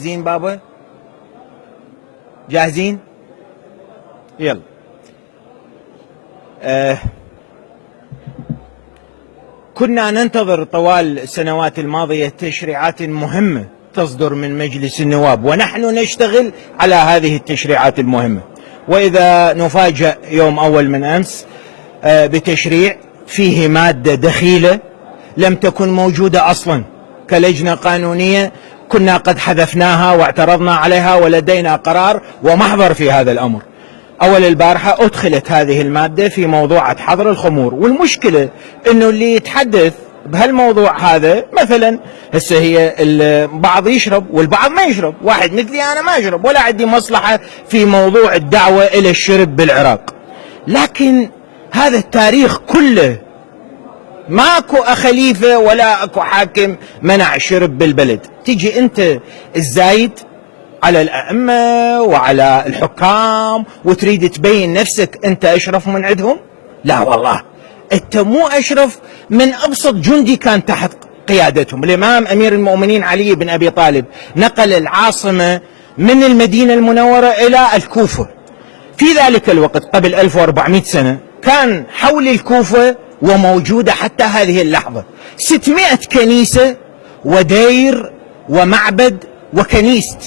جاهزين بابا؟ جاهزين؟ يلا. كنا ننتظر طوال السنوات الماضية تشريعات مهمة تصدر من مجلس النواب، ونحن نشتغل على هذه التشريعات المهمة. وإذا نفاجأ يوم أول من أمس بتشريع فيه مادة دخيلة لم تكن موجودة أصلا، كلجنة قانونية كنا قد حذفناها واعترضنا عليها ولدينا قرار ومحضر في هذا الأمر. أول البارحة أدخلت هذه المادة في موضوع حظر الخمور، والمشكلة أنه اللي يتحدث بهالموضوع هذا مثلا هسه هي البعض يشرب والبعض ما يشرب، واحد مثلي أنا ما أشرب ولا عندي مصلحة في موضوع الدعوة إلى الشرب بالعراق، لكن هذا التاريخ كله ماكو خليفة ولا اكو حاكم منع الشرب بالبلد. تيجي انت الزايد على الأئمة وعلى الحكام وتريد تبين نفسك انت اشرف من عندهم؟ لا والله، انت مو اشرف من ابسط جندي كان تحت قيادتهم. الامام امير المؤمنين علي بن ابي طالب نقل العاصمة من المدينة المنورة الى الكوفة. في ذلك الوقت قبل 1400 سنة كان حول الكوفة وموجودة حتى هذه اللحظة 600 كنيسة ودير ومعبد وكنيست.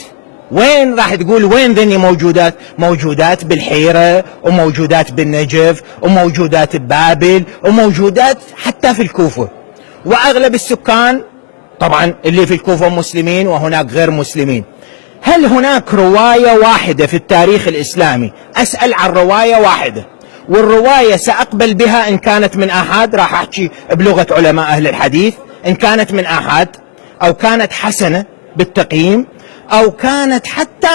وين راح تقول وين ذني موجودات؟ موجودات بالحيرة وموجودات بالنجف وموجودات ببابل وموجودات حتى في الكوفة. وأغلب السكان طبعا اللي في الكوفة مسلمين وهناك غير مسلمين. هل هناك رواية واحدة في التاريخ الإسلامي أسأل عن رواية واحدة، والرواية سأقبل بها إن كانت من آحاد، راح أحكي بلغة علماء أهل الحديث، إن كانت من آحاد أو كانت حسنة بالتقييم أو كانت حتى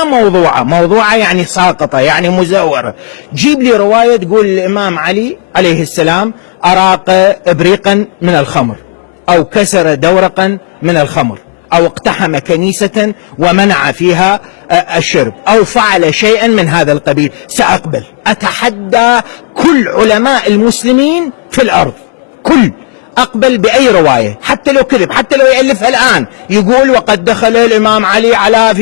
موضوعة يعني ساقطة يعني مزورة. جيب لي رواية تقول الإمام علي عليه السلام أراق إبريقا من الخمر أو كسر دورقا من الخمر أو اقتحم كنيسة ومنع فيها الشرب أو فعل شيئا من هذا القبيل، سأقبل. أتحدى كل علماء المسلمين في الأرض، كل أقبل بأي رواية حتى لو كذب، حتى لو يألفها الآن يقول وقد دخل الإمام علي على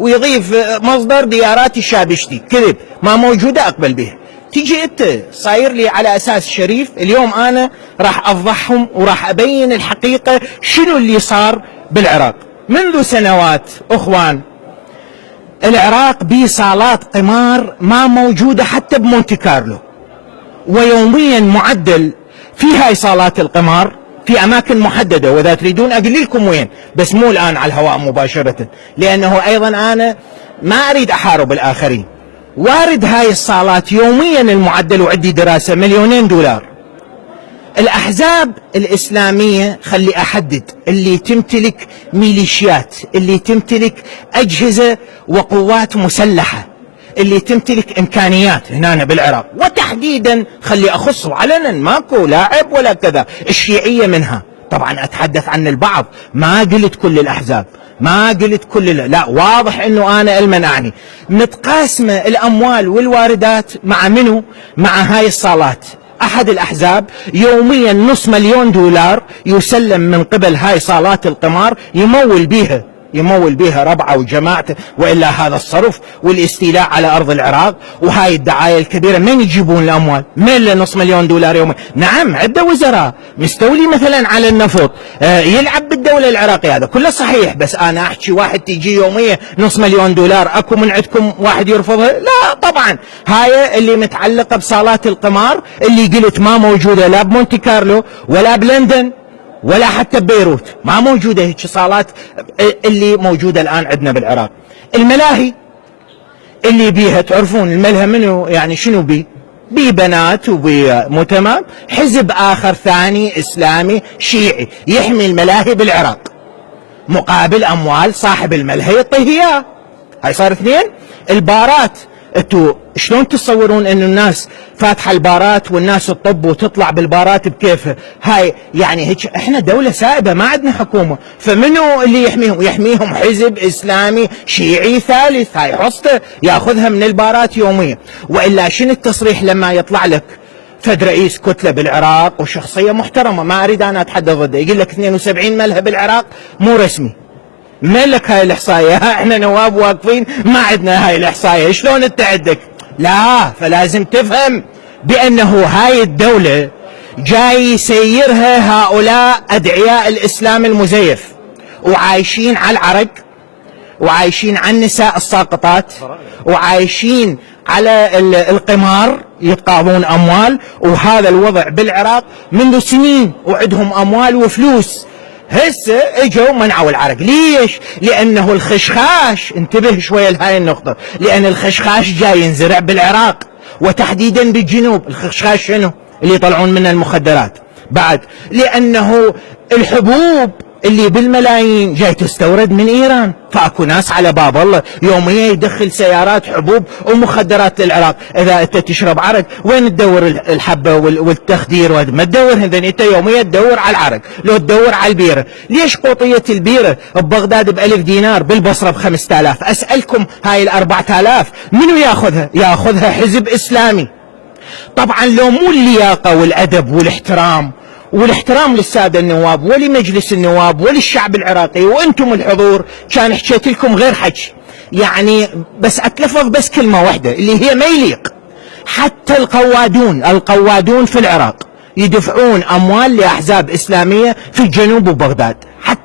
ويضيف مصدر ديارات الشابشتي، كذب ما موجودة أقبل بها. تيجي أنت صاير لي على أساس شريف. اليوم أنا راح أفضحهم وراح أبين الحقيقة شنو اللي صار بالعراق منذ سنوات. أخوان، العراق بيه صالات قمار ما موجودة حتى بمونتي كارلو، ويوميا معدل في هاي صالات القمار في أماكن محددة، وإذا تريدون أقول لكم وين، بس مو الآن على الهواء مباشرة، لأنه أيضا أنا ما أريد أحارب الآخرين. وارد هاي الصالات يوميا المعدل، وعندي دراسة $2,000,000. الأحزاب الإسلامية خلي أحدد، اللي تمتلك ميليشيات، اللي تمتلك أجهزة وقوات مسلحة، اللي تمتلك إمكانيات هنا بالعراق، وتحديدا خلي أخصه علنا ماكو لاعب ولا كذا، الشيعية منها. طبعا أتحدث عن البعض، ما قلت كل الأحزاب، ما قلت كل لا، واضح انه انا المنعني. متقاسمة الاموال والواردات مع منو؟ مع هاي الصالات. احد الاحزاب يوميا $500,000 يسلم من قبل هاي صالات القمار يمول بيها ربعه وجماعته، والا هذا الصرف والاستيلاء على ارض العراق وهاي الدعايه الكبيره. من يجيبون الاموال؟ من له $500,000 يوميا؟ نعم عنده وزراء مستولي مثلا على النفط يلعب بالدوله العراقيه، هذا كله صحيح، بس انا احكي واحد تيجي يوميا $500,000 اكو من عندكم واحد يرفضها؟ لا طبعا. هاي اللي متعلقه بصالات القمار اللي قلت ما موجوده لا بمونتي كارلو ولا بلندن ولا حتى ببيروت، ما موجودة هيك صالات اللي موجودة الآن عندنا بالعراق. الملاهي اللي بيها تعرفون الملهى منو يعني شنو بي بنات مو تمام. حزب آخر ثاني إسلامي شيعي يحمي الملاهي بالعراق مقابل أموال صاحب الملهى يعطيه إياه. هاي صار اثنين. البارات، انتوا شلون تتصورون انه الناس فاتحه البارات والناس تطب وتطلع بالبارات بكيفها؟ هاي يعني هيك احنا دوله سائبه ما عندنا حكومه، فمنو اللي يحميهم؟ يحميهم حزب اسلامي شيعي ثالث، هاي حصته ياخذها من البارات يوميا. والا شنو التصريح لما يطلع لك فد رئيس كتله بالعراق وشخصيه محترمه، ما اريد انا اتحدث ضده، يقول لك 72 ملهى بالعراق مو رسمي، من لك هاي الاحصائيه؟ احنا نواب واقفين ما عندنا هاي الاحصائيه، شلون انت عندك؟ لا، فلازم تفهم بانه هاي الدوله جاي يسيرها هؤلاء ادعياء الاسلام المزيف، وعايشين على العرق، وعايشين على النساء الساقطات، وعايشين على القمار، يتقاضون اموال. وهذا الوضع بالعراق منذ سنين، وعندهم اموال وفلوس. هسه اجوا منعوا العرق. ليش؟ لانه الخشخاش، انتبه شويه لهاي النقطه، لان الخشخاش جاي ينزرع بالعراق وتحديدا بالجنوب. الخشخاش شنو؟ اللي يطلعون منه المخدرات. بعد لانه الحبوب اللي بالملايين جاي تستورد من ايران، فاكو ناس على باب الله يوميا يدخل سيارات حبوب ومخدرات للعراق. اذا انت تشرب عرق وين تدور الحبه والتخدير؟ ما تدورهن، انت يوميا تدور على العرق، لو تدور على البيره. ليش قوطيه البيره ببغداد ب1000 دينار، بالبصره ب5000؟ اسالكم هاي ال4000 منو ياخذها؟ ياخذها حزب اسلامي. طبعا لو مو اللياقه والادب والاحترام للساده النواب ولمجلس النواب وللشعب العراقي وانتم الحضور، كان حكيت لكم غير حكي. يعني بس اتلفظ بس كلمه واحده اللي هي ما يليق. حتى القوادون في العراق يدفعون اموال لاحزاب اسلاميه في الجنوب وبغداد. حتى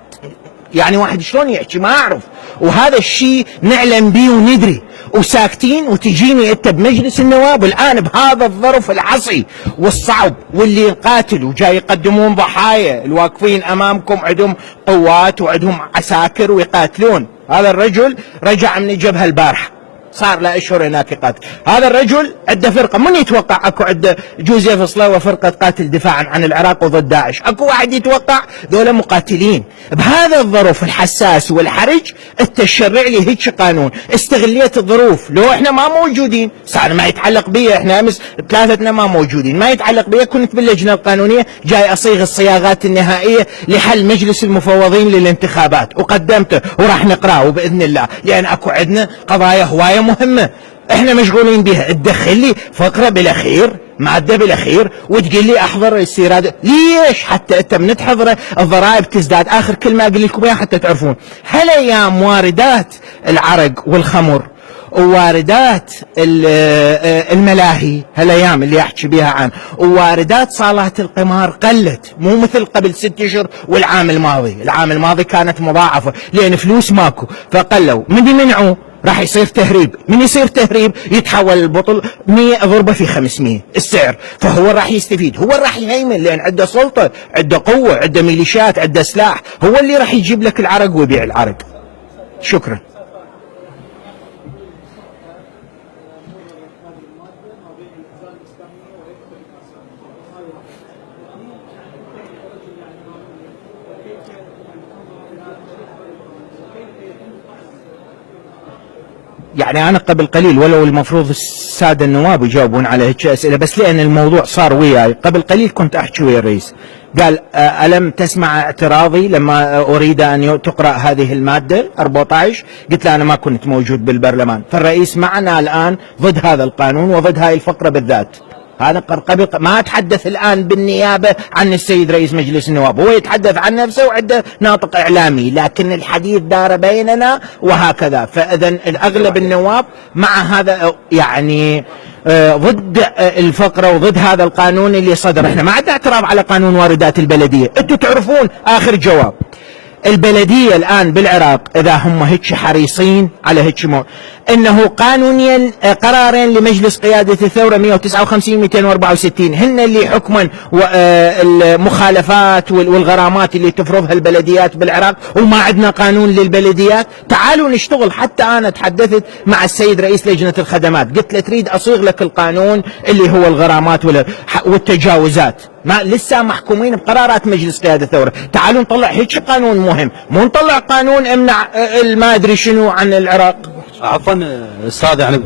يعني واحد شلون يحكي ما اعرف. وهذا الشيء نعلم به وندري وساكتين، وتجيني انت بمجلس النواب الان بهذا الظرف العصي والصعب، واللي يقاتل وجاي يقدمون ضحايا الواقفين امامكم عندهم قوات وعندهم عساكر ويقاتلون. هذا الرجل رجع من الجبهه البارحه، صار له اشهر هناك يقاتل. هذا الرجل عنده فرقه، من يتوقع اكو عنده جوزيف صلاوه فرقه قاتل دفاعا عن العراق وضد داعش؟ اكو واحد يتوقع؟ ذولا مقاتلين. بهذا الظرف الحساس والحرج انت تشرع لي هيك قانون؟ استغليت الظروف. لو احنا ما موجودين صار ما يتعلق بي، احنا امس ثلاثتنا ما موجودين، ما يتعلق بي، كنت باللجنه القانونيه جاي اصيغ الصياغات النهائيه لحل مجلس المفوضين للانتخابات، وقدمته وراح نقراه باذن الله، لان اكو عندنا قضايا هوايه مهمه احنا مشغولين بها. تدخل لي فقره بالاخير، ماده بالاخير، وتقول لي احضر الاستيراد. ليش؟ حتى انت من تحضره الضرائب تزداد. اخر كلمه اقول لكم اياها حتى تعرفون، هالايام واردات العرق والخمر وواردات الملاهي هالايام اللي احكي بها عن، وواردات صالات القمار قلت، مو مثل قبل 6 اشهر والعام الماضي. العام الماضي كانت مضاعفه لان فلوس ماكو فقلوا. من يمنعوا راح يصير تهريب، من يصير تهريب يتحول البطل 100 ضربه في 500 السعر، فهو راح يستفيد، هو راح يهيمن لان عنده سلطه، عنده قوه، عنده ميليشيات، عنده سلاح، هو اللي راح يجيب لك العرق ويبيع العرق. شكرا. يعني أنا قبل قليل، ولو المفروض السادة النواب يجاوبون على هيك أسئلة، بس لأن الموضوع صار وياي قبل قليل كنت أحكي ويا الرئيس، قال ألم تسمع اعتراضي لما أريد أن تقرأ هذه المادة 14؟ قلت له أنا ما كنت موجود بالبرلمان، فالرئيس معنا الآن ضد هذا القانون وضد هاي الفقرة بالذات. هذا قبل ما أتحدث الآن بالنيابة عن السيد رئيس مجلس النواب، هو يتحدث عن نفسه وعنده ناطق إعلامي، لكن الحديث دار بيننا وهكذا. فإذا أغلب النواب مع هذا يعني ضد الفقرة وضد هذا القانون اللي صدر. احنا ما عندنا اعتراض على قانون واردات البلدية. انتم تعرفون آخر جواب البلدية الآن بالعراق إذا هم هيك حريصين على هيك انه قانونيا قرارين لمجلس قيادة الثورة 159 264 هن اللي حكما المخالفات والغرامات اللي تفرضها البلديات بالعراق، وما عندنا قانون للبلديات. تعالوا نشتغل. حتى انا تحدثت مع السيد رئيس لجنة الخدمات، قلت له تريد اصيغ لك القانون اللي هو الغرامات والتجاوزات، ما لسه محكومين بقرارات مجلس قيادة الثورة. تعالوا نطلع هيك قانون مهم، مو نطلع قانون امنع ما ادري شنو عن العراق. عفوا استاذ، يعني